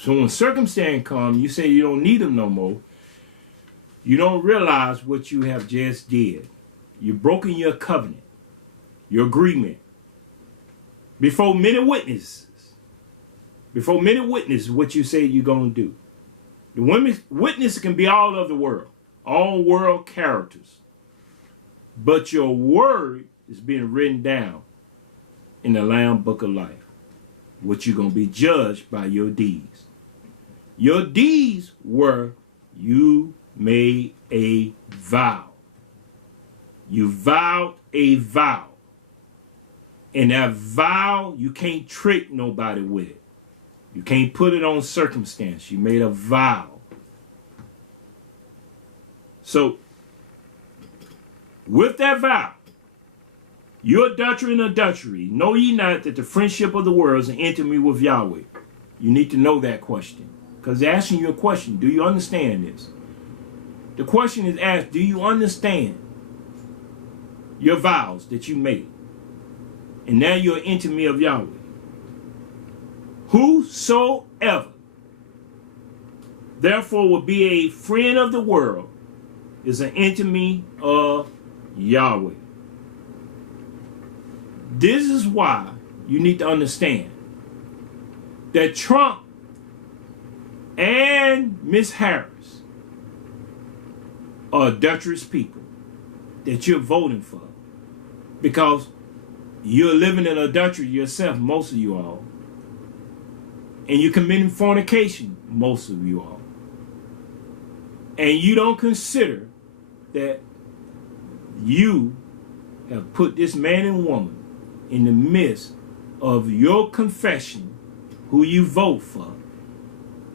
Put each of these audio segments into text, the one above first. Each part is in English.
So when circumstance comes, you say you don't need them no more. You don't realize what you have just did. You've broken your covenant, your agreement, before many witnesses. Before many witnesses, what you say you're going to do. The witness can be all of the world, all world characters. But your word is being written down in the Lamb Book of Life, which you're going to be judged by your deeds. Your deeds were you made a vow. You vowed a vow. And that vow, you can't trick nobody with it. You can't put it on circumstance. You made a vow. So, with that vow, you adultery and adultery, know ye not that the friendship of the world is an intimacy with Yahweh? You need to know that question. Because they're asking you a question. Do you understand this? The question is asked, do you understand your vows that you made? And now you're an intimacy of Yahweh. Whosoever, therefore, will be a friend of the world is an enemy of Yahweh. This is why you need to understand that Trump and Miss Harris are adulterous people that you're voting for, because you're living in adultery yourself, most of you all, and you're committing fornication, most of you all, and you don't consider that you have put this man and woman in the midst of your confession, who you vote for,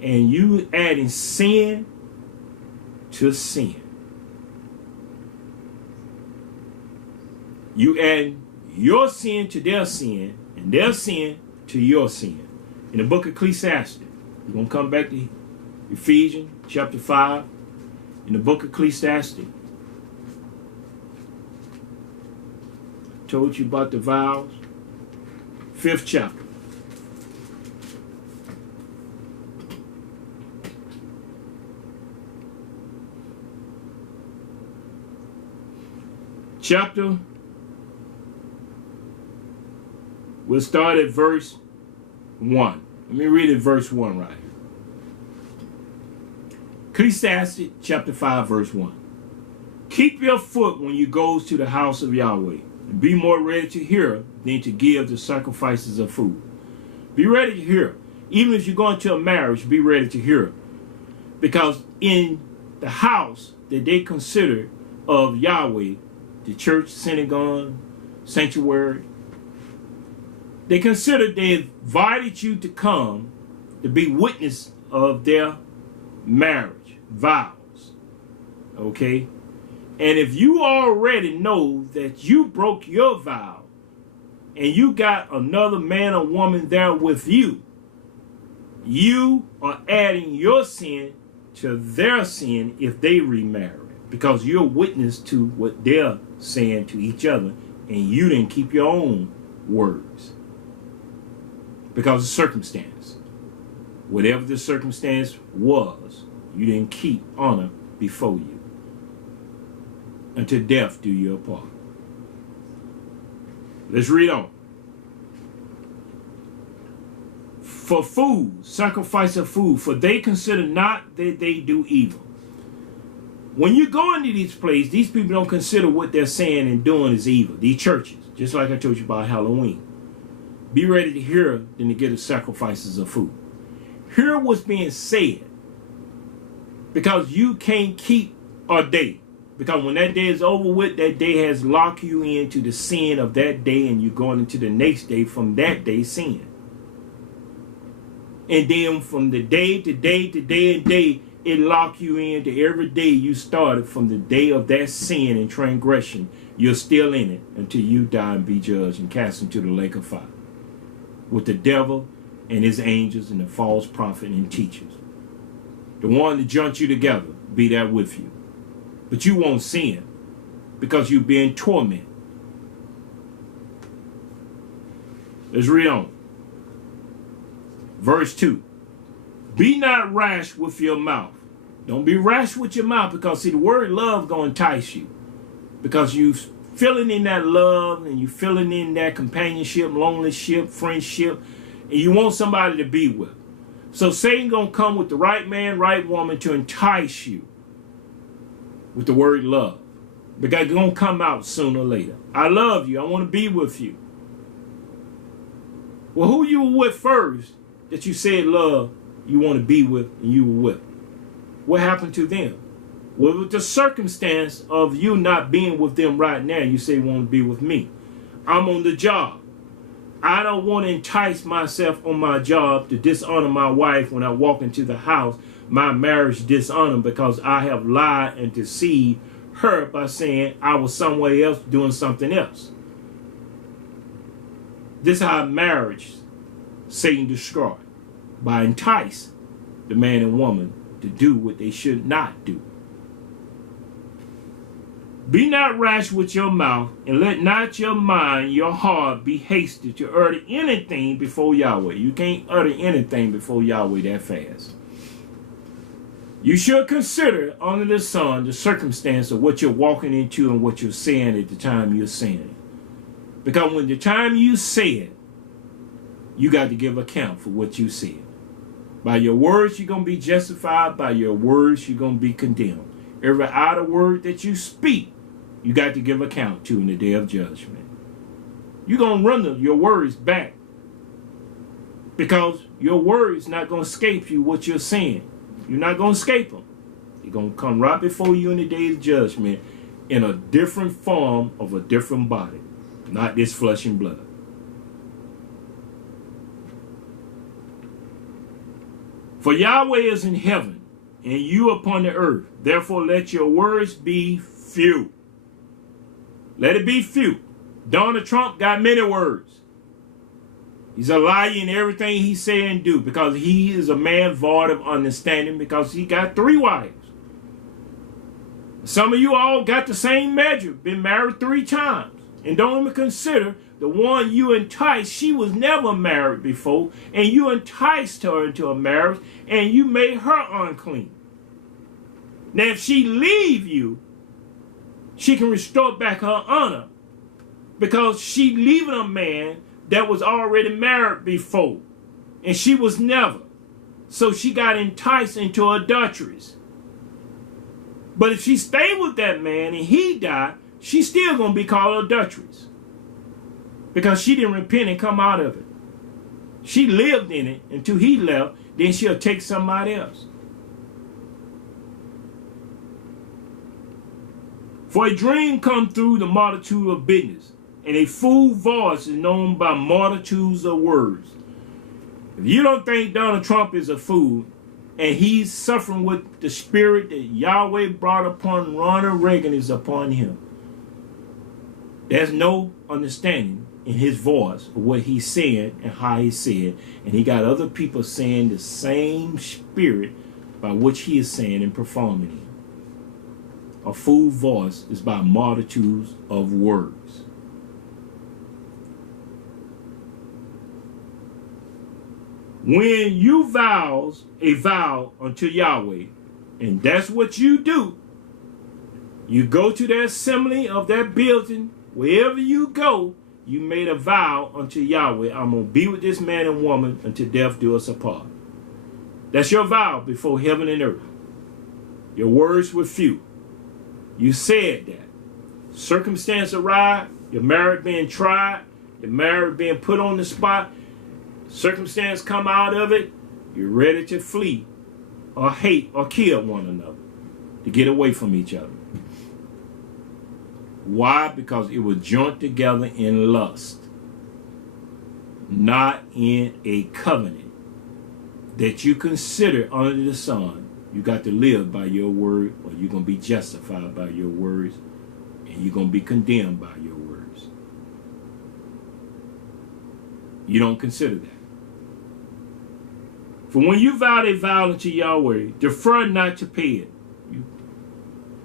and you adding sin to sin. You add your sin to their sin, and their sin to your sin. In the book of Ecclesiastes, we're going to come back to Ephesians chapter 5. In the book of Ecclesiastes, told you about the vows. 5th chapter. We'll start at verse 1. Let me read it, verse 1 right here. Ecclesiastes chapter 5, verse 1. Keep your foot when you go to the house of Yahweh, and be more ready to hear than to give the sacrifices of food. Be ready to hear. Even if you're going to a marriage, be ready to hear. Because in the house that they consider of Yahweh, the church, synagogue, sanctuary, they considered, they invited you to come to be witness of their marriage vows. Okay? And if you already know that you broke your vow and you got another man or woman there with you, you are adding your sin to their sin if they remarry, because you're witness to what they're saying to each other, and you didn't keep your own words because of circumstance. Whatever the circumstance was, you didn't keep honor before you. Until death do you apart. Let's read on. For food, sacrifice of food, for they consider not that they do evil. When you go into these places, these people don't consider what they're saying and doing is evil. These churches, just like I told you about Halloween. Be ready to hear than to get the sacrifices of food. Hear what's being said, because you can't keep a day. Because when that day is over with, that day has locked you into the sin of that day, and you're going into the next day from that day sin. And then from the day to day to day and day, it lock you into every day you started from the day of that sin and transgression. You're still in it until you die and be judged and cast into the lake of fire with the devil and his angels and the false prophet and teachers. The one that joined you together, be there with you. But you won't sin because you're being tormented. Let's read on. Verse 2. Be not rash with your mouth. Don't be rash with your mouth, because see, the word love gonna entice you, because you feeling in that love and you feeling in that companionship, loneliness, friendship, and you want somebody to be with. So Satan gonna come with the right man, right woman to entice you with the word love, because it's gonna come out sooner or later. I love you. I want to be with you. Well, who you were with first that you said love, you want to be with, and you were with? What happened to them? Well, with the circumstance of you not being with them right now, you say you want to be with me. I'm on the job. I don't want to entice myself on my job to dishonor my wife when I walk into the house, my marriage dishonor, because I have lied and deceived her by saying I was somewhere else doing something else. This is how marriage Satan destroyed, by entice the man and woman to do what they should not do. Be not rash with your mouth, and let not your mind, your heart, be hasty to utter anything before Yahweh. You can't utter anything before Yahweh that fast. You should consider under the sun the circumstance of what you're walking into and what you're saying at the time you're saying it. Because when the time you say it, you got to give account for what you said. By your words, you're going to be justified. By your words, you're going to be condemned. Every idle word that you speak, you got to give account to in the day of judgment. You're going to run your words back, because your words not going to escape you what you're saying. You're not going to escape them. They're going to come right before you in the day of judgment in a different form of a different body, not this flesh and blood. For Yahweh is in heaven, and you upon the earth. Therefore let your words be few. Let it be few. Donald Trump got many words. He's a liar in everything he say and do, because he is a man void of understanding, because he got 3 wives. Some of you all got the same measure, been married 3 times, and don't even consider the one you enticed. She was never married before, and you enticed her into a marriage, and you made her unclean. Now, if she leave you, she can restore back her honor, because she leaving a man that was already married before, and she was never. So she got enticed into adulteries. But if she stayed with that man and he died, she's still going to be called adulteress, because she didn't repent and come out of it. She lived in it until he left, then she'll take somebody else. For a dream come through the multitude of business, and a fool voice is known by multitudes of words. If you don't think Donald Trump is a fool, and he's suffering with the spirit that Yahweh brought upon Ronald Reagan is upon him, there's no understanding in his voice of what he's saying and how he said, and he got other people saying the same spirit by which he is saying and performing it. A fool voice is by multitudes of words. When you vows a vow unto Yahweh, and that's what you do, you go to the assembly of that building, wherever you go, you made a vow unto Yahweh. I'm going to be with this man and woman until death do us apart. That's your vow before heaven and earth. Your words were few. You said that. Circumstance arrived, your marriage being tried, your marriage being put on the spot, circumstance come out of it, you're ready to flee or hate or kill one another to get away from each other. Why? Because it was joined together in lust, not in a covenant that you consider under the sun. You got to live by your word, or you're going to be justified by your words, and you're going to be condemned by your words. You don't consider that. For when you vow a vow unto Yahweh, defer not to pay it. You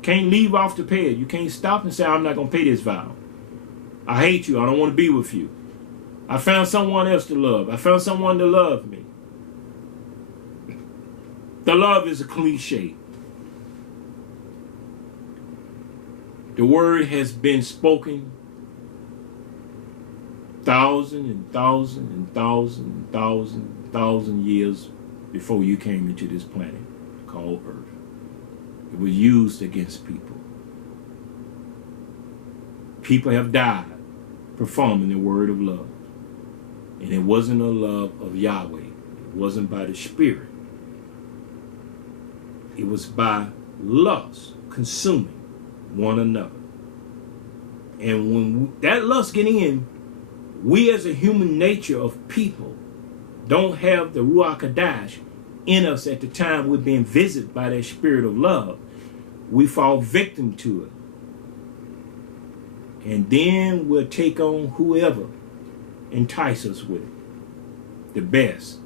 can't leave off to pay it. You can't stop and say, I'm not going to pay this vow. I hate you. I don't want to be with you. I found someone else to love. I found someone to love me. The love is a cliche. The word has been spoken thousand years before you came into this planet called Earth. It was used against people. People have died performing the word of love. And it wasn't a love of Yahweh. It wasn't by the Spirit. It was by lust, consuming one another. And when that lust get in, we as a human nature of people don't have the Ruach HaKodesh in us at the time we're being visited by that spirit of love. We fall victim to it. And then we'll take on whoever entice us with it. The best.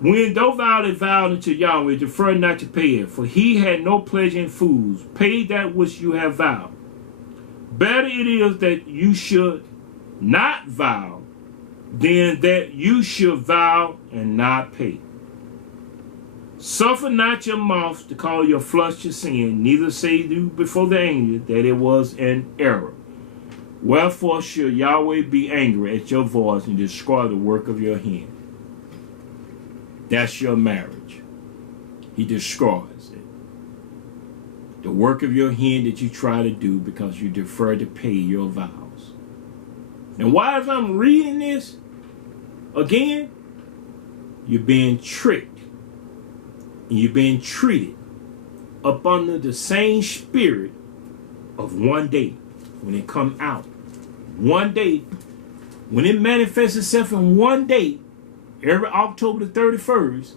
When thou vowed unto Yahweh, defer not to pay it, for he had no pleasure in fools. Pay that which you have vowed. Better it is that you should not vow than that you should vow and not pay. Suffer not your mouth to call your flesh to sin, neither say you before the angel that it was an error. Wherefore should Yahweh be angry at your voice and destroy the work of your hand? That's your marriage. He destroys it. The work of your hand that you try to do because you defer to pay your vows. And while as I'm reading this, again, you're being tricked. And you're being treated up under the same spirit of one day when it come out. One day, when it manifests itself in one day, every October the 31st,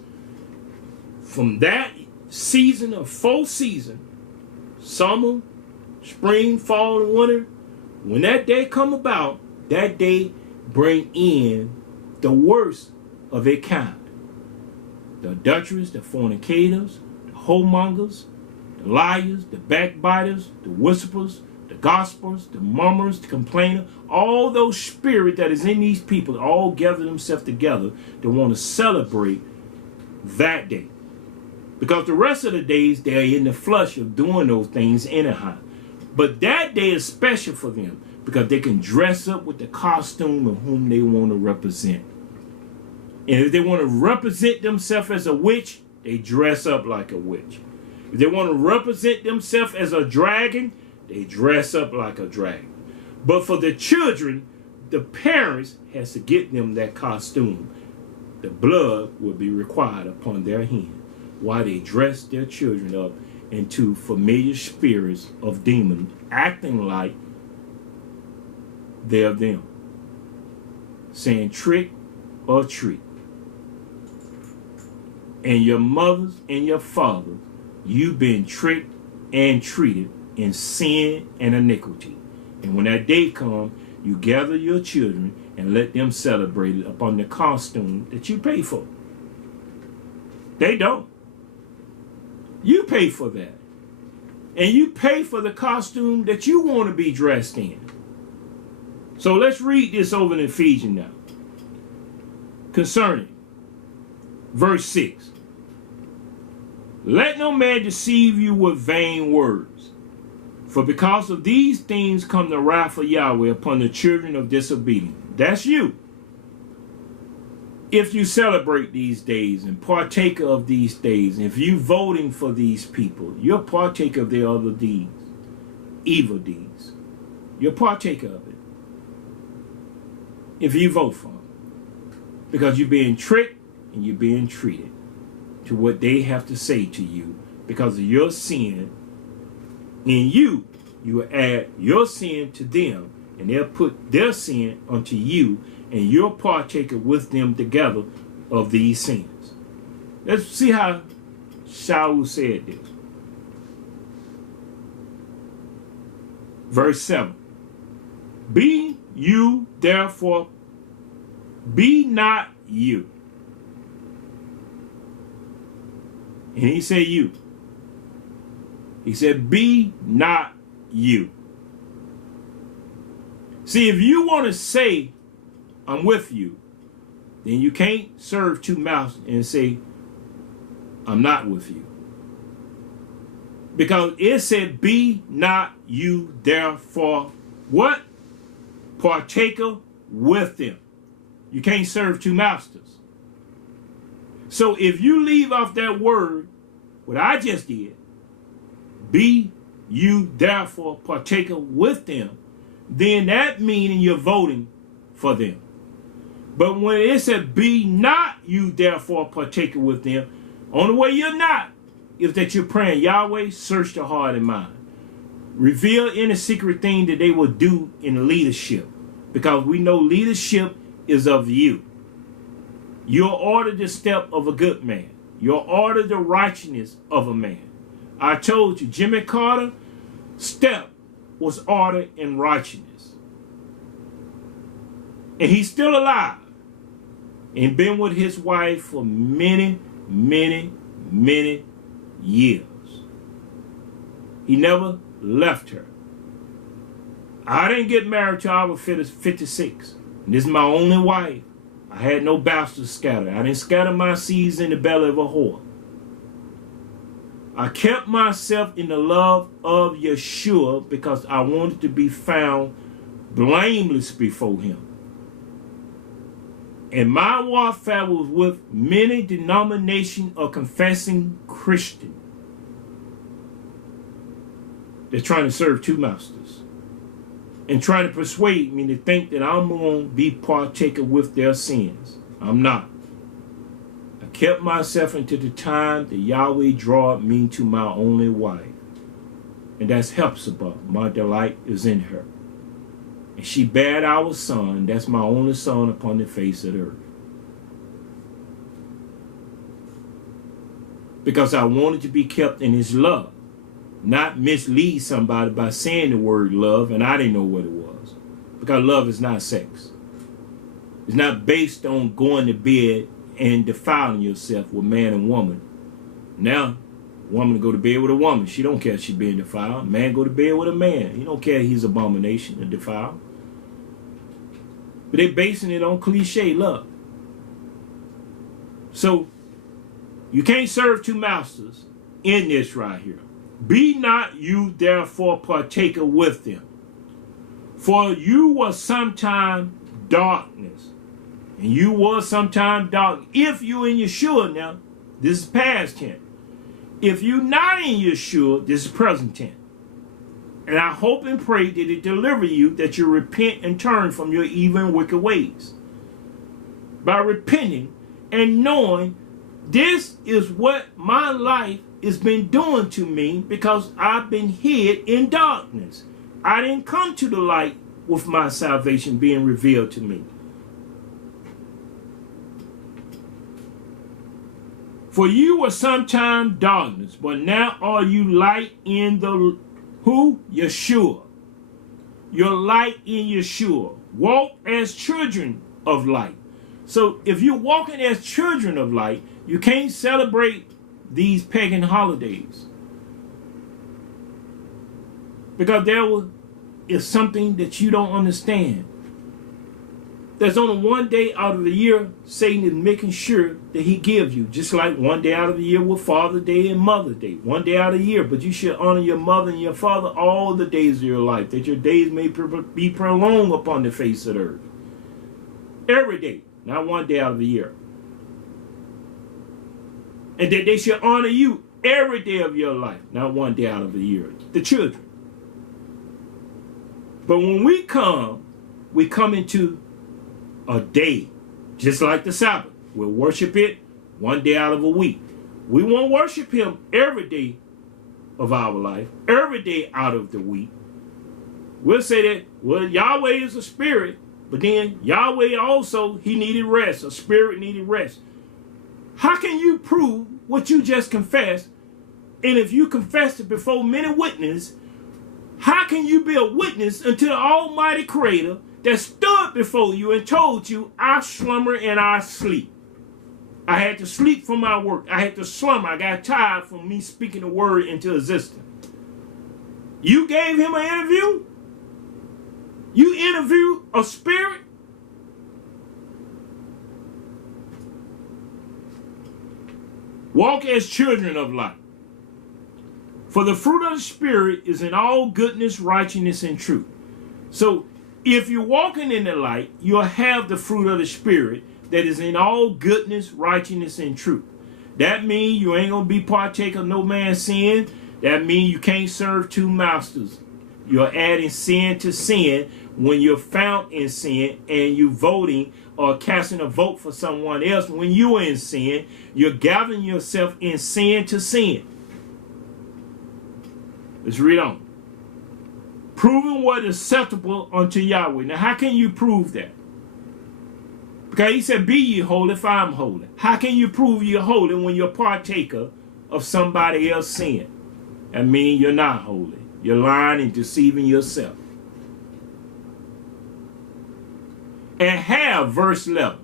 from that season of full season, summer, spring, fall, and winter, when that day come about, that day bring in the worst of a kind. The adulterers, the fornicators, the whoremongers, the liars, the backbiters, the whisperers, the gossipers, the murmurers, the complainers, all those spirits that is in these people all gather themselves together to want to celebrate that day. Because the rest of the days, they're in the flush of doing those things anyhow. But that day is special for them because they can dress up with the costume of whom they want to represent. And if they want to represent themselves as a witch, they dress up like a witch. If they want to represent themselves as a dragon, they dress up like a dragon. But for the children, the parents has to get them that costume. The blood will be required upon their hand while they dress their children up into familiar spirits of demons, acting like they're them, saying trick or treat. And your mothers and your fathers, you've been tricked and treated in sin and iniquity. And when that day comes, you gather your children and let them celebrate it upon the costume that you pay for. They don't. You pay for that. And you pay for the costume that you want to be dressed in. So let's read this over in Ephesians now. Concerning verse 6. Let no man deceive you with vain words. For because of these things come the wrath of Yahweh upon the children of disobedience. That's you. If you celebrate these days and partake of these days, if you voting for these people, you're partaker of their other deeds, evil deeds. You're partaker of it. If you vote for them. Because you're being tricked and you're being treated to what they have to say to you because of your sin. And you will add your sin to them, and they'll put their sin unto you, and you're partaker with them together of these sins. Let's see how Shaul said this. Verse 7. Be you therefore, be not you. And he said you. He said, be not you. See, if you want to say, I'm with you, then you can't serve two masters and say, I'm not with you. Because it said, be not you therefore what? Partaker with them. You can't serve two masters. So if you leave off that word, what I just did, be you therefore partaker with them, then that means you're voting for them. But when it said, be not you therefore partaker with them, only way you're not is that you're praying, Yahweh, search the heart and mind. Reveal any secret thing that they will do in leadership. Because we know leadership is of you. You'll order the step of a good man. You'll order the righteousness of a man. I told you, Jimmy Carter's step was order in righteousness. And he's still alive. And been with his wife for many, many, many years. He never left her. I didn't get married till I was 56. And this is my only wife. I had no bastards scattered. I didn't scatter my seeds in the belly of a whore. I kept myself in the love of Yeshua because I wanted to be found blameless before him. And my warfare was with many denominations of confessing Christians. They're trying to serve two masters and trying to persuade me to think that I'm going to be partaker with their sins. I'm not. I kept myself until the time that Yahweh drawed me to my only wife. And that's Hephzibah. My delight is in her. And she bare our son. That's my only son upon the face of the earth. Because I wanted to be kept in his love. Not mislead somebody by saying the word love, and I didn't know what it was. Because love is not sex. It's not based on going to bed and defiling yourself with man and woman. Now, woman go to bed with a woman. She don't care if she's being defiled. Man go to bed with a man. He don't care if he's abomination and defiled. But they're basing it on cliche love. So, you can't serve two masters in this right here. Be not you therefore partaker with them. For you were sometime darkness. And you were sometime dark. If you in Yeshua now, this is past tense. If you not in Yeshua, this is present tense. And I hope and pray that it deliver you, that you repent and turn from your evil and wicked ways. By repenting and knowing this is what my life has been doing to me because I've been hid in darkness. I didn't come to the light with my salvation being revealed to me. For you were sometime darkness, but now are you light in the who? Yeshua. You're light in Yeshua. Walk as children of light. So if you're walking as children of light, you can't celebrate these pagan holidays. Because there is something that you don't understand. There's only one day out of the year Satan is making sure that he gives you. Just like one day out of the year with Father's Day and Mother's Day. One day out of the year. But you should honor your mother and your father all the days of your life. That your days may be prolonged upon the face of the earth. Every day. Not one day out of the year. And that they should honor you every day of your life. Not one day out of the year. The children. But when we come into a day, just like the Sabbath. We'll worship it one day out of a week. We won't worship him every day of our life, every day out of the week. We'll say that, well, Yahweh is a spirit, but then Yahweh also, he needed rest. A spirit needed rest. How can you prove what you just confessed? And if you confessed it before many witnesses, how can you be a witness unto the Almighty Creator that stood before you and told you, I slumber and I sleep? I had to sleep from my work. I had to slumber. I got tired from me speaking the word into existence. You gave him an interview? You interviewed a spirit? Walk as children of light. For the fruit of the Spirit is in all goodness, righteousness, and truth. So if you're walking in the light, you'll have the fruit of the Spirit that is in all goodness, righteousness, and truth. That means you ain't going to be partaker of no man's sin. That means you can't serve two masters. You're adding sin to sin when you're found in sin and you voting or casting a vote for someone else. When you're in sin, you're gathering yourself in sin to sin. Let's read on. Proving what is acceptable unto Yahweh. Now, how can you prove that? Because he said, be ye holy if I'm holy. How can you prove you're holy when you're partaker of somebody else's sin? That means you're not holy. You're lying and deceiving yourself. And have, verse 11,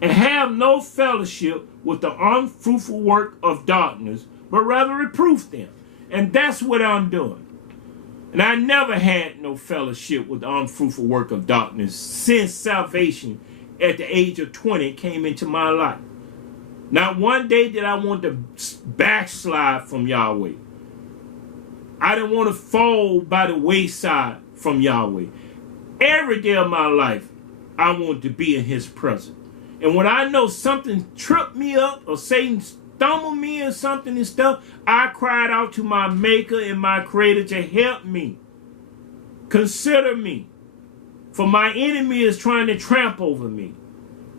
and have no fellowship with the unfruitful work of darkness, but rather reproof them. And that's what I'm doing. And I never had no fellowship with the unfruitful work of darkness since salvation at the age of 20 came into my life. Not one day did I want to backslide from Yahweh. I didn't want to fall by the wayside from Yahweh. Every day of my life, I wanted to be in his presence. And when I know something tripped me up or Satan stumbled me in something and stuff, I cried out to my maker and my creator to help me. Consider me. For my enemy is trying to tramp over me.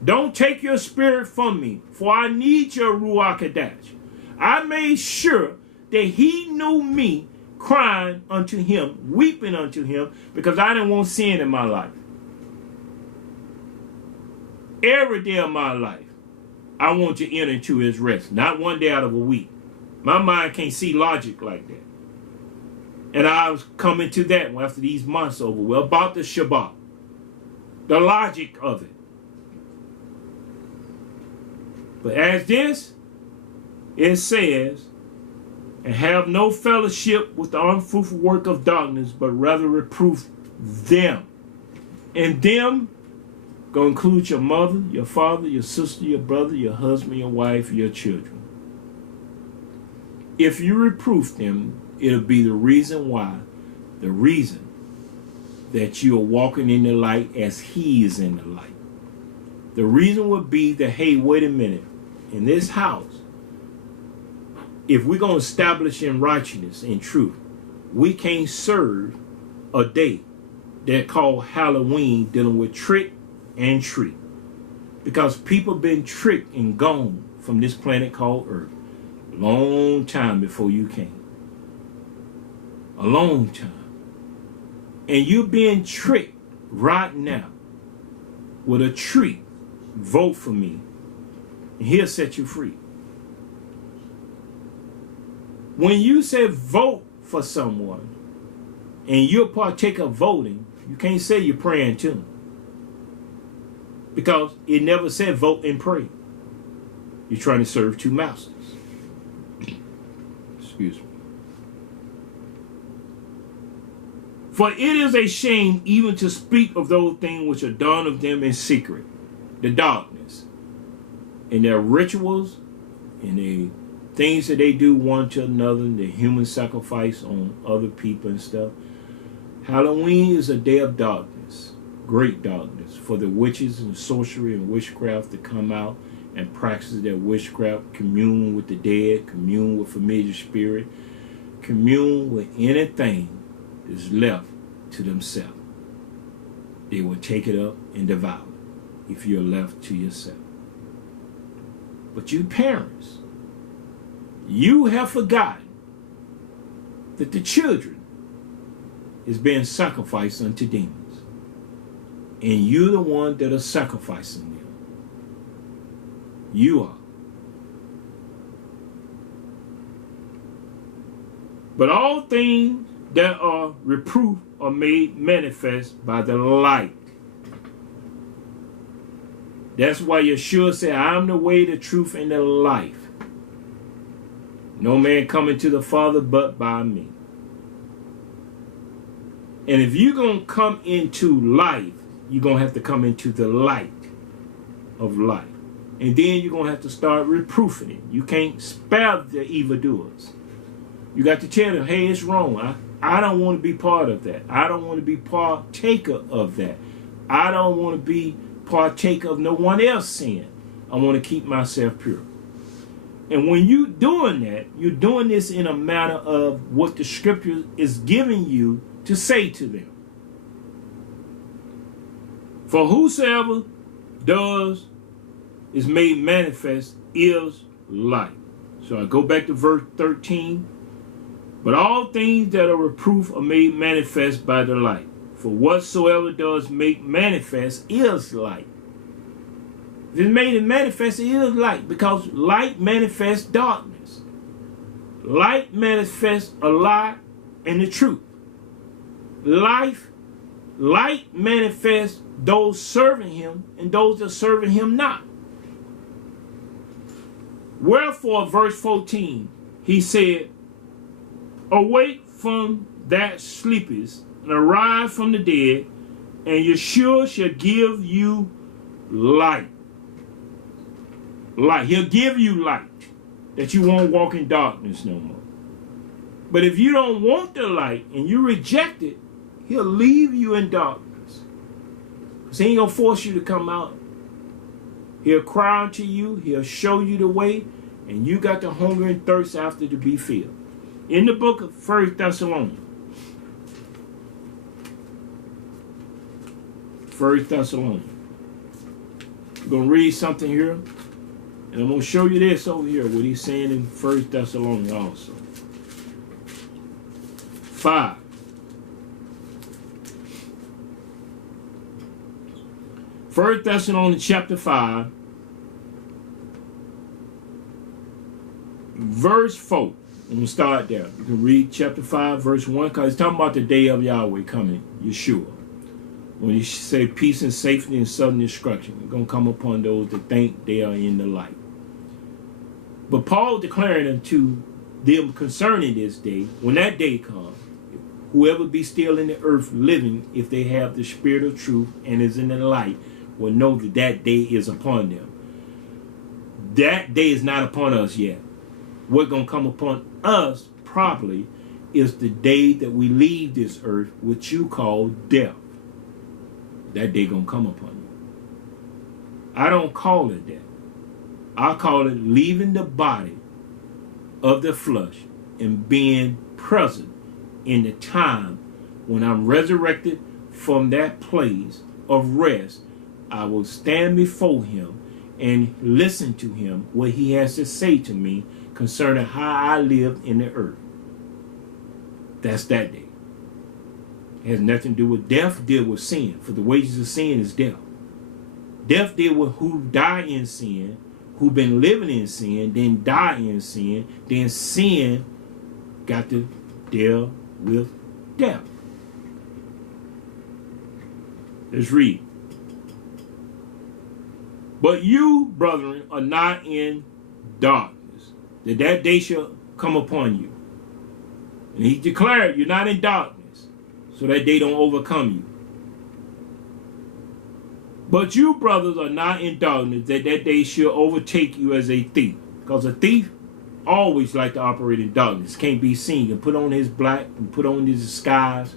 Don't take your spirit from me, for I need your Ruach Hadash. I made sure that he knew me crying unto him, weeping unto him, because I didn't want sin in my life. Every day of my life, I want to enter into his rest. Not one day out of a week. My mind can't see logic like that. And I was coming to that after these months over. Well, about the Shabbat. The logic of it. But as this, it says, and have no fellowship with the unfruitful work of darkness, but rather reproof them. And them going to include your mother, your father, your sister, your brother, your husband, your wife, your children. If you reproof them, it'll be the reason that you are walking in the light as he is in the light. The reason would be that, hey, wait a minute, in this house, if we're going to establish in righteousness and truth, we can't serve a day that called Halloween dealing with trick and treat. Because people been tricked and gone from this planet called Earth. A long time before you came. A long time. And you're being tricked right now with a treat. Vote for me. And he'll set you free. When you say vote for someone and you're partaker of voting, you can't say you're praying to them. Because it never said vote and pray. You're trying to serve two masters. Excuse me. For it is a shame even to speak of those things which are done of them in secret. The darkness. And their rituals. And the things that they do one to another. The human sacrifice on other people and stuff. Halloween is a day of darkness. Great darkness. For the witches and sorcery and witchcraft to come out and practice their witchcraft. Commune with the dead. Commune with familiar spirit. Commune with anything is left to themselves. They will take it up and devour it if you're left to yourself. But you parents, you have forgotten that the children is being sacrificed unto demons. And you're the one that are sacrificing them. You are. But all things that are reproof are made manifest by the light. That's why Yeshua said, I'm the way, the truth, and the life. No man coming to the Father but by me. And if you're going to come into life, you're going to have to come into the light of life. And then you're going to have to start reproofing it. You can't spare the evildoers. You got to tell them, hey, it's wrong. I don't want to be part of that. I don't want to be partaker of that. I don't want to be partaker of no one else's sin. I want to keep myself pure. And when you're doing that, you're doing this in a matter of what the scripture is giving you to say to them. For whosoever does is made manifest is light. So I go back to verse 13. But all things that are reproof are made manifest by the light. For whatsoever does make manifest is light. If it's made manifest, it is light, because light manifests darkness. Light manifests a lie and the truth. Light manifests those serving him and those that serving him not. Wherefore, verse 14, he said, awake from that sleepest, and arise from the dead, and Yeshua shall give you light. Light. He'll give you light, that you won't walk in darkness no more. But if you don't want the light and you reject it, he'll leave you in darkness. Because he ain't going to force you to come out. He'll cry unto you. He'll show you the way. And you got the hunger and thirst after to be filled. In the book of 1 Thessalonians. 1 Thessalonians. I'm going to read something here. And I'm going to show you this over here, what he's saying in 1 Thessalonians also. 5. First Thessalonians chapter 5, verse 4. I'm going to start there. You can read chapter 5, verse 1, because it's talking about the day of Yahweh coming, Yeshua. When he say peace and safety and sudden destruction, it's going to come upon those that think they are in the light. But Paul declaring unto them concerning this day, when that day comes, whoever be still in the earth living, if they have the spirit of truth and is in the light, will know that that day is upon them. That day is not upon us yet. What's going to come upon us probably is the day that we leave this earth, which you call death. That day going to come upon you. I don't call it that. I call it leaving the body of the flesh and being present in the time when I'm resurrected from that place of rest. I will stand before him and listen to him, what he has to say to me concerning how I lived in the earth. That's that day. It has nothing to do with death, deal with sin. For the wages of sin is death. Death deal with who died in sin, who been living in sin, then die in sin, then sin got to deal with death. Let's read. But you, brethren, are not in darkness, that day shall come upon you. And he declared, you're not in darkness, so that day don't overcome you. But you, brothers, are not in darkness, that day shall overtake you as a thief. Because a thief always like to operate in darkness, can't be seen. He can put on his black and put on his disguise.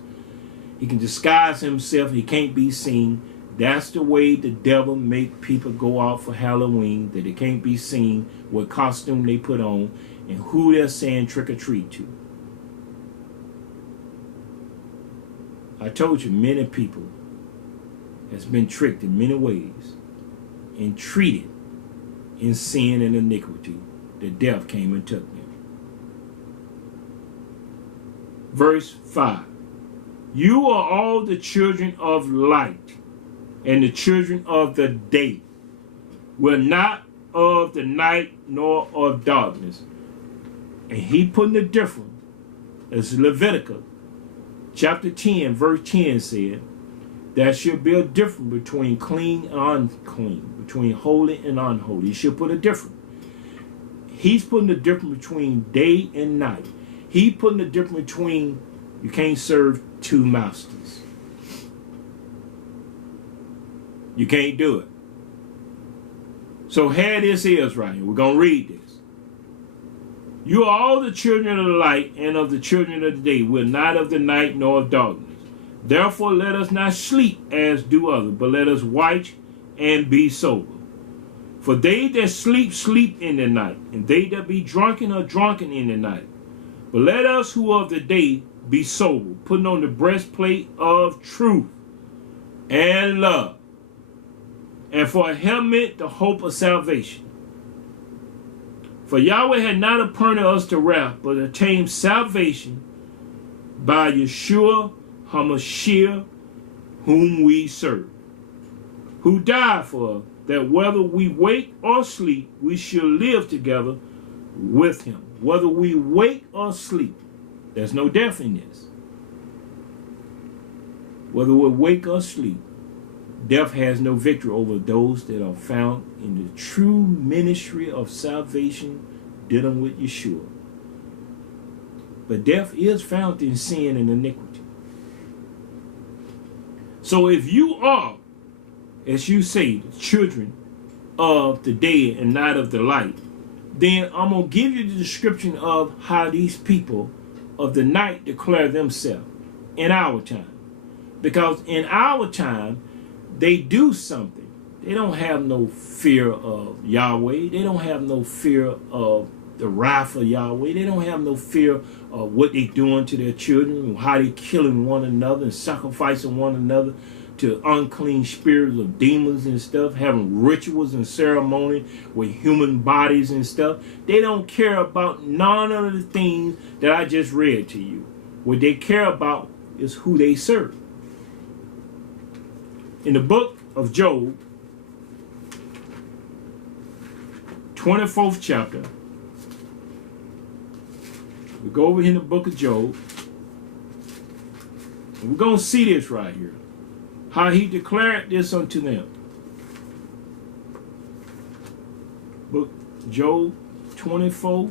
He can disguise himself, he can't be seen. That's the way the devil make people go out for Halloween, that they can't be seen, what costume they put on, and who they're saying trick or treat to. I told you, many people has been tricked in many ways and treated in sin and iniquity. The death came and took them. Verse 5. You are all the children of light and the children of the day. We're not of the night nor of darkness. And he putting the difference, as Leviticus chapter 10 verse 10 said, there should be a difference between clean and unclean, between holy and unholy. He should put a difference. He's putting the difference between day and night. He's putting the difference between, you can't serve two masters. You can't do it. So here this is right here. We're going to read this. You are all the children of the light and of the children of the day. We're not of the night nor of darkness. Therefore let us not sleep as do others, but let us watch and be sober. For they that sleep, sleep in the night, and they that be drunken are drunken in the night. But let us who are of the day be sober, putting on the breastplate of truth and love, and for a helmet the hope of salvation. For Yahweh had not appointed us to wrath, but attained salvation by Yeshua HaMashiach, whom we serve, who died for us, that whether we wake or sleep, we shall live together with him. Whether we wake or sleep, there's no death in this. Whether we wake or sleep, death has no victory over those that are found in the true ministry of salvation, dealing with Yeshua. But death is found in sin and iniquity. So if you are, as you say, the children of the day and not of the light, then I'm going to give you the description of how these people of the night declare themselves in our time. Because in our time, they do something. They don't have no fear of Yahweh. They don't have no fear of the wrath of Yahweh. They don't have no fear of what they're doing to their children, how they're killing one another and sacrificing one another to unclean spirits of demons and stuff, having rituals and ceremony with human bodies and stuff. They don't care about none of the things that I just read to you. What they care about is who they serve. In the book of Job, 24th chapter, we go over in the book of Job, and we're going to see this right here. How he declared this unto them. Book Job 24.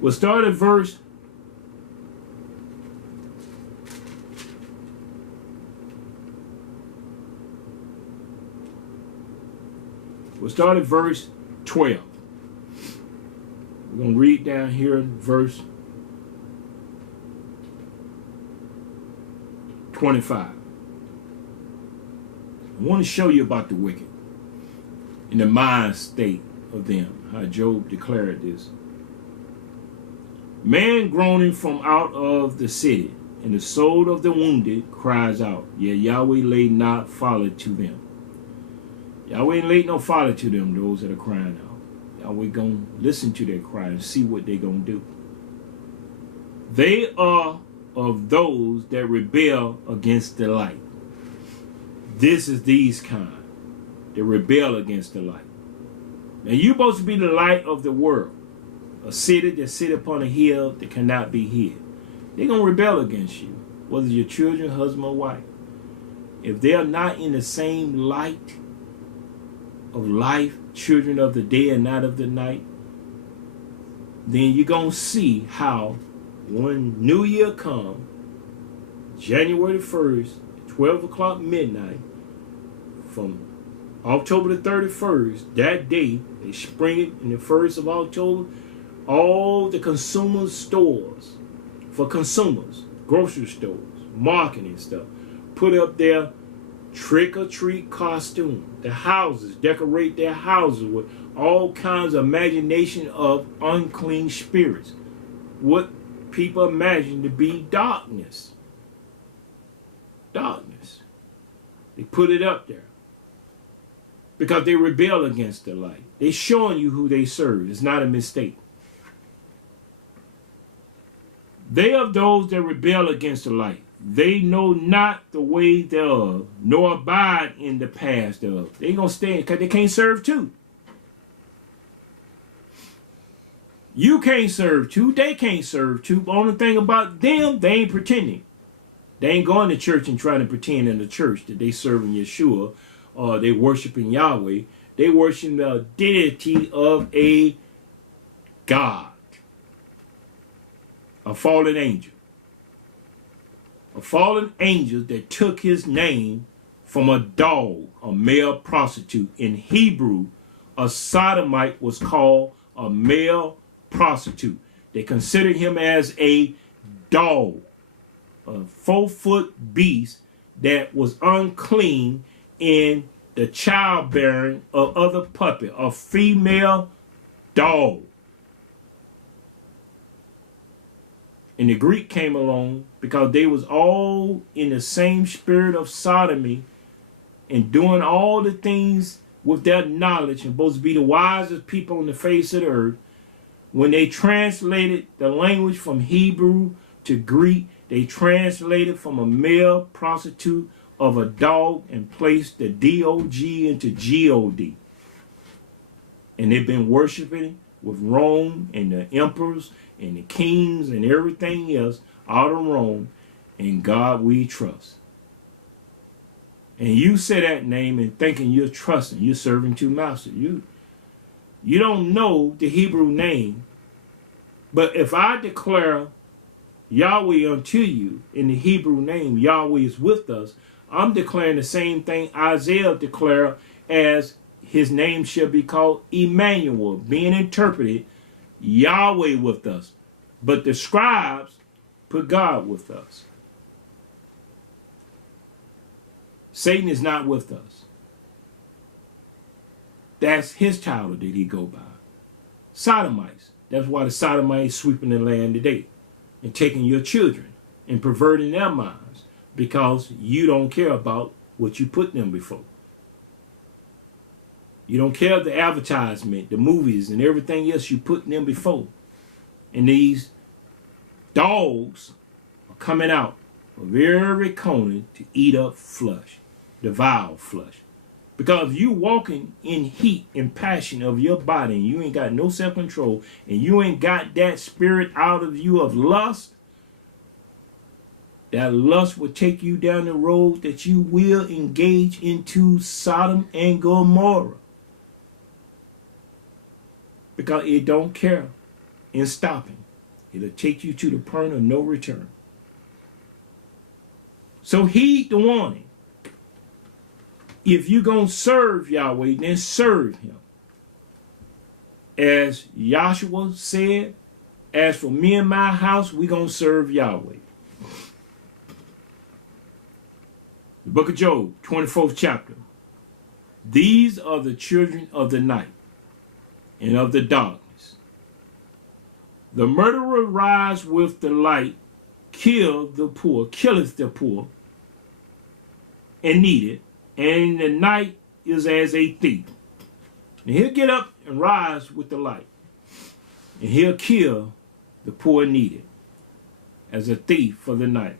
We'll start at verse 12. We're going to read down here in verse 25. I want to show you about the wicked in the mind state of them, how Job declared this. Man groaning from out of the city, and the soul of the wounded cries out, yet Yahweh laid not folly to them. Yahweh ain't laid no folly to them, those that are crying out. Yahweh gonna listen to their cry and see what they gonna do. They are of those that rebel against the light. This is these kind that rebel against the light. Now you're supposed to be the light of the world. A city that sit upon a hill that cannot be hid. They're going to rebel against you, whether your children, husband, or wife. If they're not in the same light of life, children of the day and not of the night, then you're going to see how when New Year comes, January the 1st, 12 o'clock midnight, from October the 31st, that day, they spring it in the 1st of October, all the consumer stores for consumers, grocery stores, marketing stuff, put up their trick-or-treat costume. The houses, decorate their houses with all kinds of imagination of unclean spirits. What people imagine to be darkness. Darkness. They put it up there because they rebel against the light. They're showing you who they serve. It's not a mistake. They are those that rebel against the light. They know not the way thereof, nor abide in the paths thereof. They ain't going to stand because they can't serve two. You can't serve two. They can't serve two. The only thing about them, they ain't pretending. They ain't going to church and trying to pretend in the church that they serving Yeshua or they worshiping Yahweh. They worship the deity of a God. a fallen angel. A fallen angel that took his name from a dog, a male prostitute. In Hebrew, a sodomite was called a male prostitute. They considered him as a dog, a 4-foot beast that was unclean in the childbearing of other puppet, a female dog. And the Greek came along because they was all in the same spirit of sodomy and doing all the things with their knowledge and supposed to be the wisest people on the face of the earth. When they translated the language from Hebrew to Greek, they translated from a male prostitute of a dog and placed the D-O-G into G-O-D. And they've been worshiping with Rome and the emperors and the kings and everything else out of Rome. In God we trust. And you say that name and thinking you're trusting, you're serving two masters. You don't know the Hebrew name. But if I declare Yahweh unto you in the Hebrew name, Yahweh is with us, I'm declaring the same thing Isaiah declared, as his name shall be called Emmanuel, being interpreted Yahweh with us. But the scribes put God with us. Satan is not with us. That's his title that he go by. Sodomites. That's why the sodomites sweeping the land today and taking your children and perverting their minds because you don't care about what you put them before. You don't care of the advertisement, the movies, and everything else you put them before. And these dogs are coming out of every corner to eat up flesh, devour flesh. Because if you walking in heat and passion of your body and you ain't got no self-control and you ain't got that spirit out of you of lust, that lust will take you down the road that you will engage into Sodom and Gomorrah. Because it don't care in stopping. It'll take you to the point of no return. So heed the warning. If you're going to serve Yahweh, then serve him. As Joshua said, as for me and my house, we're going to serve Yahweh. The book of Job, 24th chapter. These are the children of the night and of the darkness. The murderer rise with the light, killeth the poor, and needed, and the night is as a thief. And he'll get up and rise with the light, and he'll kill the poor and needed as a thief for the night.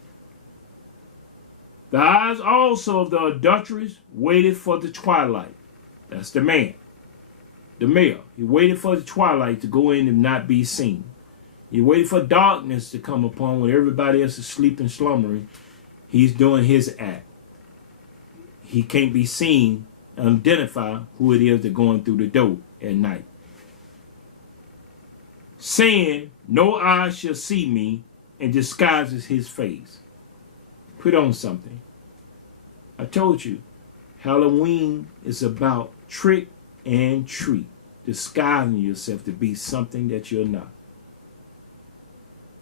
The eyes also of the adulteress waited for the twilight. That's the man, the male. He waited for the twilight to go in and not be seen. He waited for darkness to come upon when everybody else is sleeping, slumbering. He's doing his act. He can't be seen and identify who it is that's going through the door at night. Saying, no eye shall see me, and disguises his face. Put on something. I told you, Halloween is about trick and treat. Disguising yourself to be something that you're not.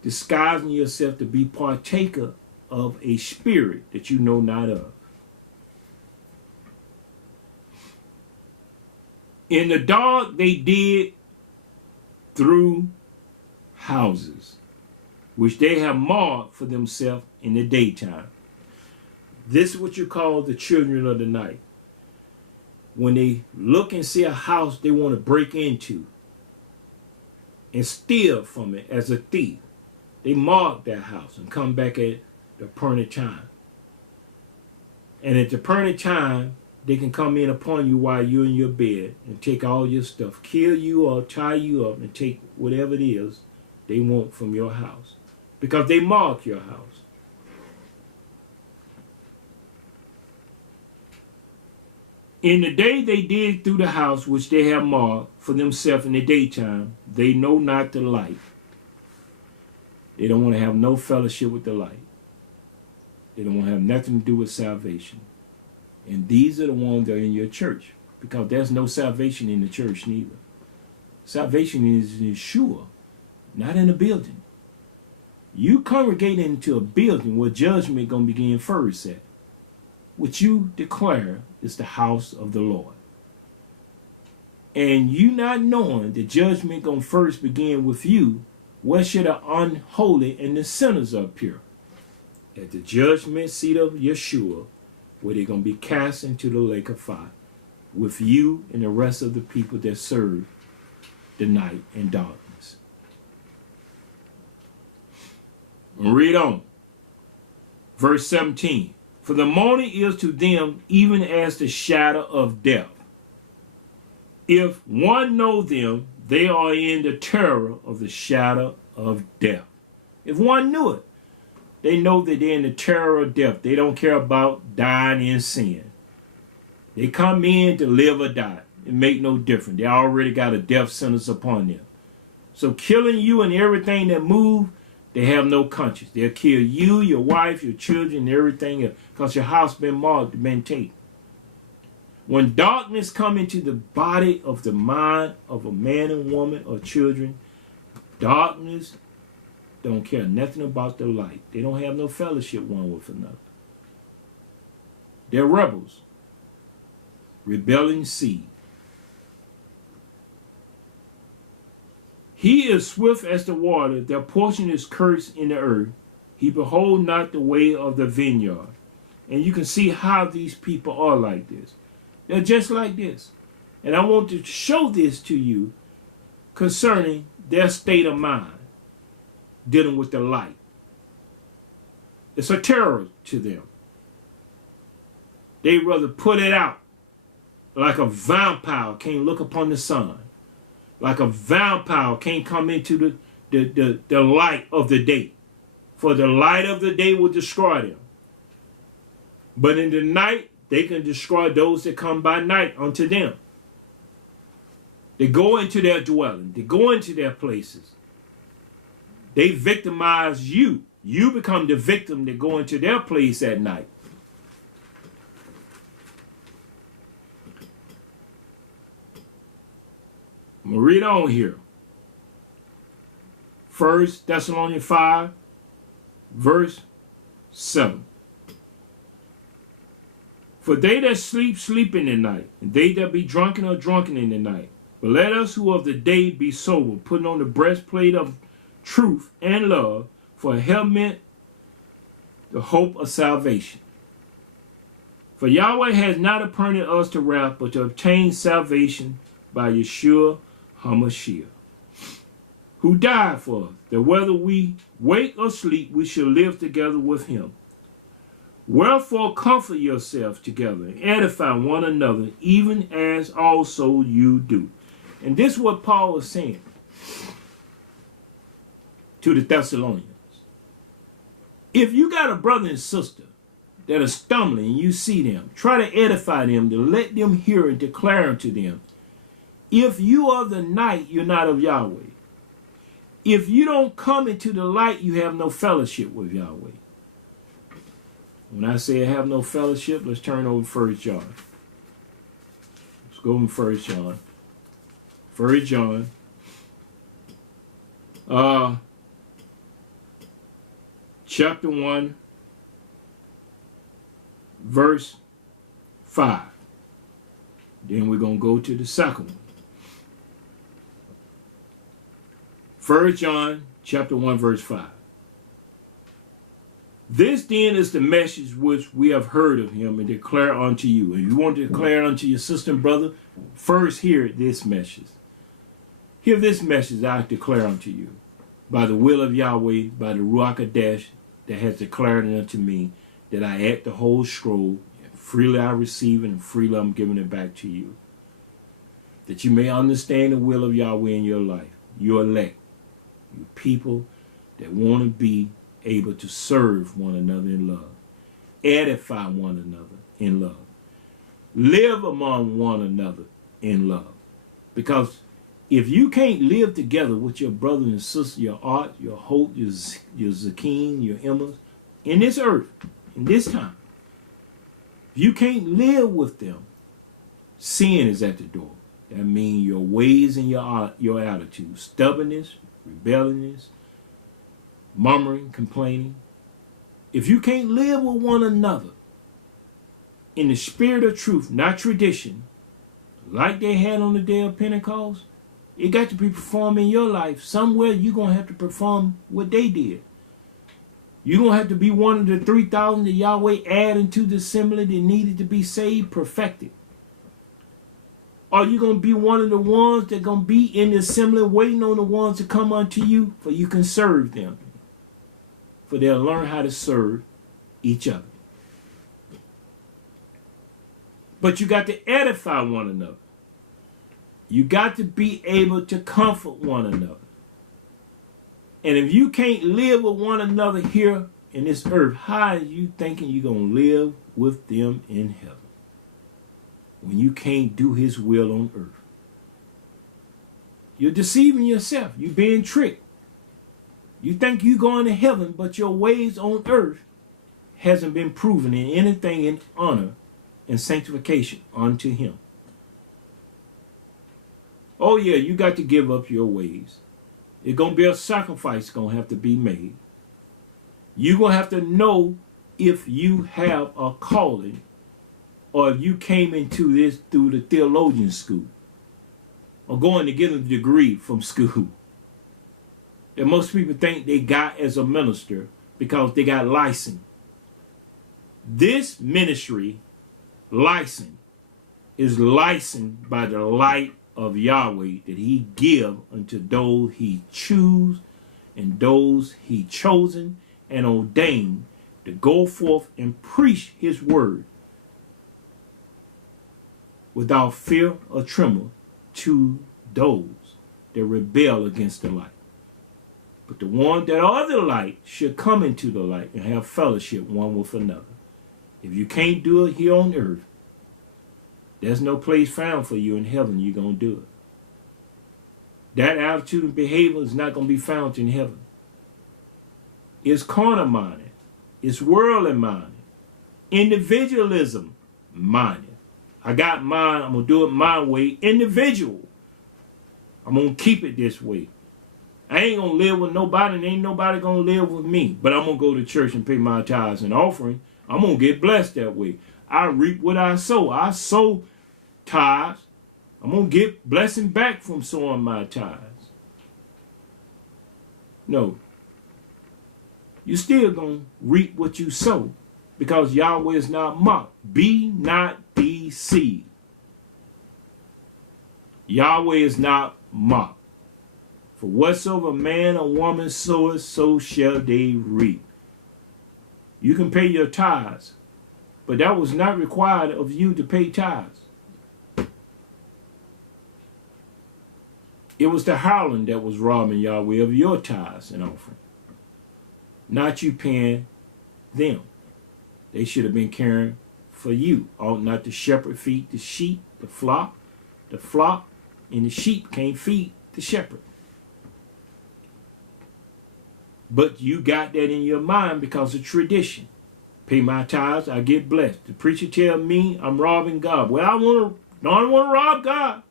Disguising yourself to be partaker of a spirit that you know not of. In the dark they did through houses, which they have marked for themselves in the daytime. This is what you call the children of the night. When they look and see a house they want to break into and steal from it as a thief, they mark that house and come back at the appointed time. And at the appointed time, they can come in upon you while you're in your bed and take all your stuff, kill you or tie you up and take whatever it is they want from your house. Because they mark your house. In the day they did through the house which they have marked for themselves in the daytime, they know not the light. They don't want to have no fellowship with the light. They don't want to have nothing to do with salvation. And these are the ones that are in your church, because there's no salvation in the church neither. Salvation is in Yeshua, not in a building. You congregate into a building where judgment going to begin first at, which you declare is the house of the Lord. And you not knowing the judgment going to first begin with you, where should the unholy and the sinners appear? At the judgment seat of Yeshua, where they're going to be cast into the lake of fire with you and the rest of the people that serve the night and darkness. Read on. Verse 17. For the morning is to them even as the shadow of death. If one know them, they are in the terror of the shadow of death. If one knew it, they know that they're in the terror of death. They don't care about dying in sin. They come in to live or die. It make no difference. They already got a death sentence upon them. So killing you and everything that move, they have no conscience. They'll kill you, your wife, your children, and everything else, because your house been marked, been taken. When darkness come into the body of the mind of a man and woman or children, darkness don't care nothing about the light. They don't have no fellowship one with another. They're rebels, rebelling seed. He is swift as the water, their portion is cursed in the earth. He behold not the way of the vineyard. And you can see how these people are like this. They're just like this. And I want to show this to you concerning their state of mind dealing with the light. It's a terror to them. They rather put it out like a vampire can't look upon the sun. Like a vampire can't come into the light of the day. For the light of the day will destroy them. But in the night, they can destroy those that come by night unto them. They go into their dwelling. They go into their places. They victimize you. You become the victim that go into their place at night. I'm going to read on here. 1 Thessalonians 5, verse 7. For they that sleep, sleep in the night, and they that be drunken are drunken in the night. But let us who of the day be sober, putting on the breastplate of truth and love, for a helmet, the hope of salvation. For Yahweh has not appointed us to wrath, but to obtain salvation by Yeshua HaMashiach, who died for us, that whether we wake or sleep, we shall live together with him. Wherefore comfort yourselves together and edify one another, even as also you do. And this is what Paul is saying to the Thessalonians. If you got a brother and sister that are stumbling and you see them, try to edify them, to let them hear and declare unto them. If you are the night, you're not of Yahweh. If you don't come into the light, you have no fellowship with Yahweh. When I say I have no fellowship, let's turn over 1 John. Let's go in 1 John. 1 John. Chapter 1, verse 5. Then we're going to go to the second one. 1 John chapter 1, verse 5. This then is the message which we have heard of him and declare unto you. And you want to declare unto your sister and brother, first hear this message. Hear this message I declare unto you. By the will of Yahweh, by the Ruach Kadesh, that has declared it unto me, that I ate the whole scroll, and freely I receive it, and freely I'm giving it back to you. That you may understand the will of Yahweh in your life, your elect, you people that want to be able to serve one another in love, edify one another in love, live among one another in love. Because If you can't live together with your brother and sister, your Art, your Hope, your Zakeen, your Emma, in this earth, in this time, if you can't live with them, sin is at the door. That means your ways and your attitude, stubbornness, rebelliousness, murmuring, complaining. If you can't live with one another in the spirit of truth, not tradition, like they had on the day of Pentecost, it got to be performed in your life. Somewhere you're going to have to perform what they did. You're going to have to be one of the 3,000 that Yahweh added to the assembly that needed to be saved, perfected. Or you going to be one of the ones that going to be in the assembly waiting on the ones to come unto you for you can serve them. For they'll learn how to serve each other. But you got to edify one another. You got to be able to comfort one another. And if you can't live with one another here in this earth, how are you thinking you're going to live with them in heaven? When you can't do his will on earth. You're deceiving yourself. You're being tricked. You think you're going to heaven, but your ways on earth hasn't been proven in anything in honor and sanctification unto him. Oh yeah, you got to give up your ways. It's going to be a sacrifice going to have to be made. You're going to have to know if you have a calling or if you came into this through the theologian school or going to get a degree from school. And most people think they got as a minister because they got license. This ministry license is licensed by the light of Yahweh that he give unto those he choose and those he chosen and ordained to go forth and preach his word without fear or tremor to those that rebel against the light. But the one that are the light should come into the light and have fellowship one with another. If you can't do it here on earth, there's no place found for you in heaven. You're going to do it. That attitude and behavior is not going to be found in heaven. It's carnal minded. It's worldly minded. Individualism minded. I got mine. I'm going to do it my way. Individual. I'm going to keep it this way. I ain't going to live with nobody and ain't nobody going to live with me. But I'm going to go to church and pay my tithes and offering. I'm going to get blessed that way. I reap what I sow. I sow tithes. I'm going to get blessing back from sowing my tithes. No. You're still going to reap what you sow because Yahweh is not mocked. Be not deceived. Yahweh is not mocked. For whatsoever man or woman soweth, so shall they reap. You can pay your tithes, but that was not required of you to pay tithes. It was the hireling that was robbing Yahweh of your tithes and offering, not you paying them. They should have been caring for you. Ought not the shepherd feed the sheep, the flock, and the sheep can't feed the shepherd. But you got that in your mind because of tradition. Pay my tithes, I get blessed. The preacher tell me I'm robbing God. Well, I don't want to rob God.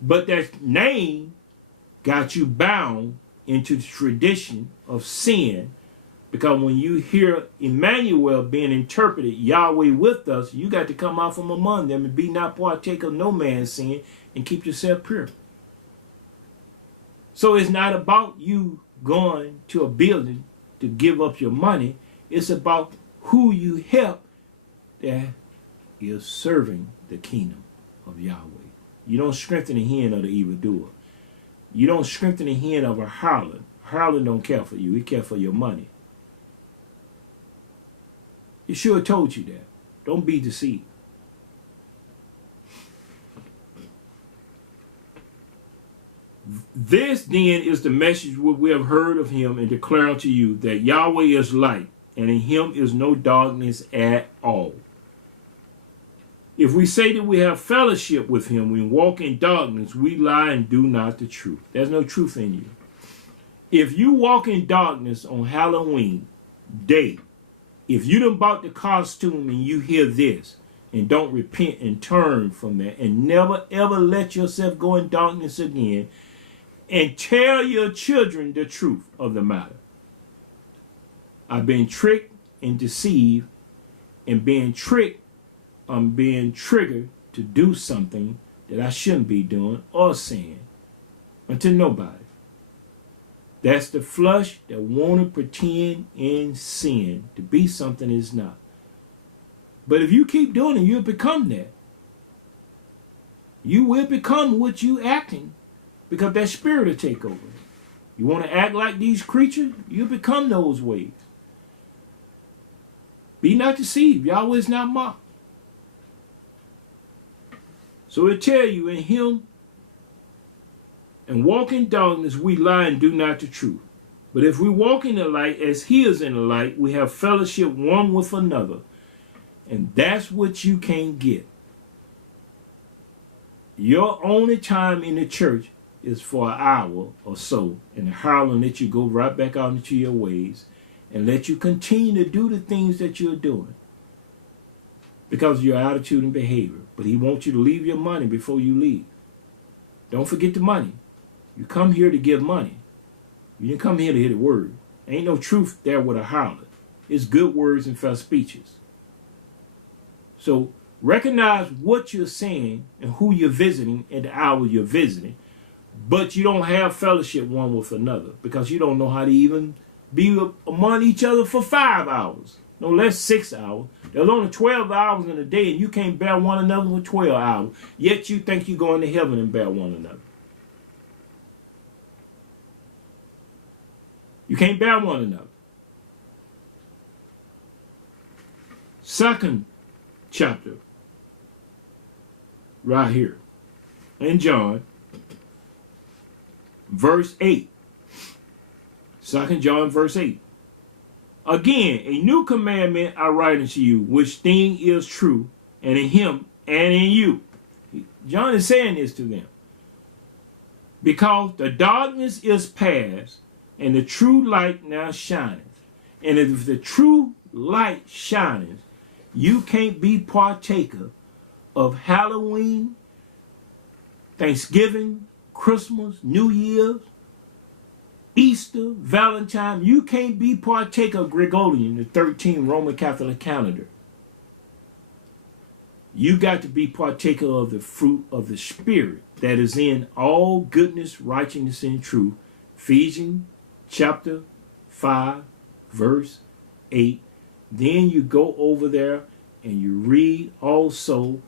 But that name got you bound into the tradition of sin. Because when you hear Emmanuel being interpreted, Yahweh with us, you got to come out from among them and be not partaker of no man's sin and keep yourself pure. So it's not about you going to a building to give up your money. It's about who you help that is serving the kingdom of Yahweh. You don't strengthen the hand of the evildoer. You don't strengthen the hand of a harlot. Harlot don't care for you. He care for your money. He sure have told you that. Don't be deceived. This then is the message what we have heard of him and declare unto you that Yahweh is light and in him is no darkness at all. If we say that we have fellowship with him, we walk in darkness, we lie and do not the truth. There's no truth in you. If you walk in darkness on Halloween day, if you done bought the costume and you hear this and don't repent and turn from that and never ever let yourself go in darkness again and tell your children the truth of the matter. I've been tricked and deceived, and being tricked, I'm being triggered to do something that I shouldn't be doing or saying unto nobody. That's the flesh that want to pretend in sin to be something it's not. But if you keep doing it, you'll become that. You will become what you acting, because that spirit will take over. You want to act like these creatures, you'll become those ways. Be not deceived. Yahweh is not mocked. So it tell you, in him and walk in darkness, we lie and do not the truth. But if we walk in the light as he is in the light, we have fellowship one with another. And that's what you can't get. Your only time in the church is for an hour or so, and the howling let you go right back out into your ways and let you continue to do the things that you're doing because of your attitude and behavior. But he wants you to leave your money before you leave. Don't forget the money. You come here to give money. You didn't come here to hear the word. Ain't no truth there with a harlot. It's good words and fair speeches. So recognize what you're saying and who you're visiting at the hour you're visiting. But you don't have fellowship one with another because you don't know how to even be among each other for 5 hours. No less 6 hours. There's only 12 hours in a day, and you can't bear one another for 12 hours. Yet you think you're going to heaven and bear one another. You can't bear one another. Second chapter, right here in John, verse 8. 2 John verse 8. Again, a new commandment I write unto you, which thing is true, and in him and in you. John is saying this to them. Because the darkness is past, and the true light now shineth. And if the true light shineth, you can't be partaker of Halloween, Thanksgiving, Christmas, New Year's, Easter, Valentine. You can't be partaker of Gregorian, the 13th Roman Catholic calendar. You got to be partaker of the fruit of the Spirit that is in all goodness, righteousness, and truth. Ephesians chapter 5, verse 8. Then you go over there and you read also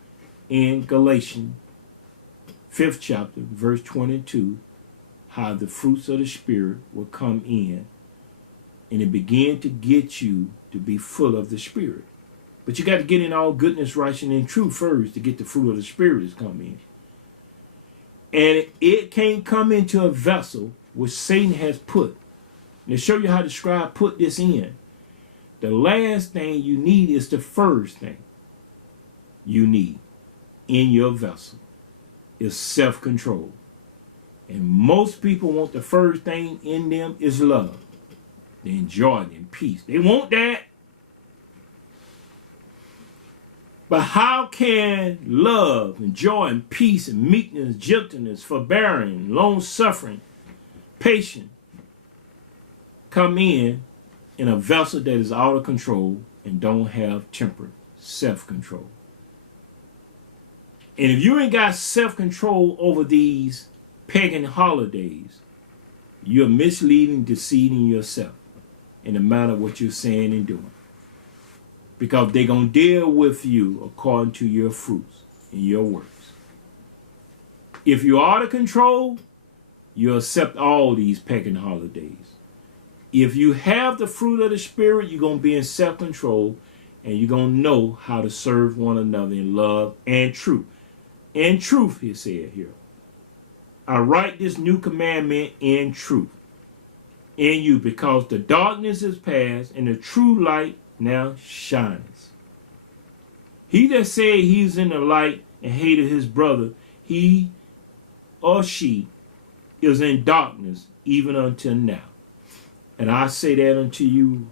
in Galatians 5th chapter, verse 22, how the fruits of the Spirit will come in, and it begin to get you to be full of the Spirit. But you got to get in all goodness, righteousness, and truth first to get the fruit of the Spirit to come in. And it can't come into a vessel which Satan has put. And to show you how the scribe put this in, the last thing you need is the first thing you need in your vessel is self-control. And most people want the first thing in them is love. They enjoy it in peace. They want that. But how can love and joy and peace and meekness, gentleness, forbearing, long-suffering, patience come in a vessel that is out of control and don't have temperate self-control? And if you ain't got self-control over these pagan holidays, you're misleading, deceiving yourself in the matter of what you're saying and doing. Because they're going to deal with you according to your fruits and your works. If you're out of control, you accept all these pagan holidays. If you have the fruit of the Spirit, you're going to be in self-control, and you're going to know how to serve one another in love and truth. In truth, he said here. I write this new commandment in truth in you, because the darkness is past and the true light now shines. He that said he's in the light and hated his brother, he or she is in darkness even until now. And I say that unto you